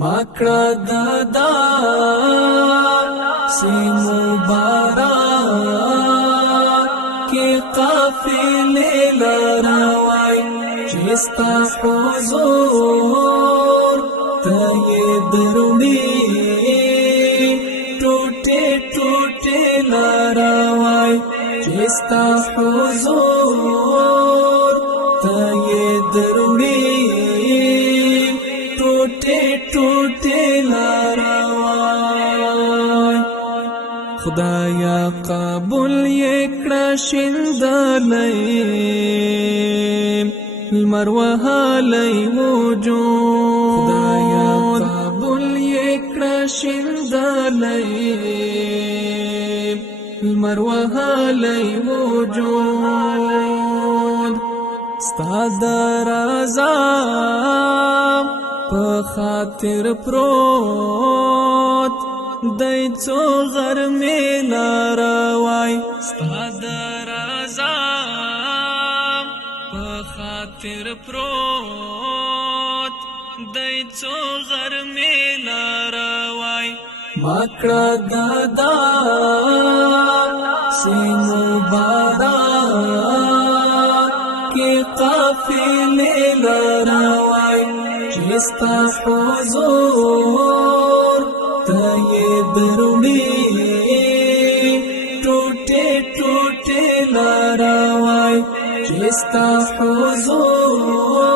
مکړه دادا سی مبارک کی قافلې لروي چستا حضور ته دروړي ټوټه ټوټه لروي چستا حضور ته دروړي ټوټه ټوټه لروي خدایا قبول یکړه شندلې المروهالی وجود خدایا قبول یکړه شندلې المروهالی وجود ستا د رضا په خاطر پروت دای څو غرمې لاروي ستا د رضا په خاطر پروت دای څو غرمې لاروي مکړه دادا سی مبارک کی قافلې لروي چستا حضور ته دروړي ټوټه ټوټه لروي چستا حضور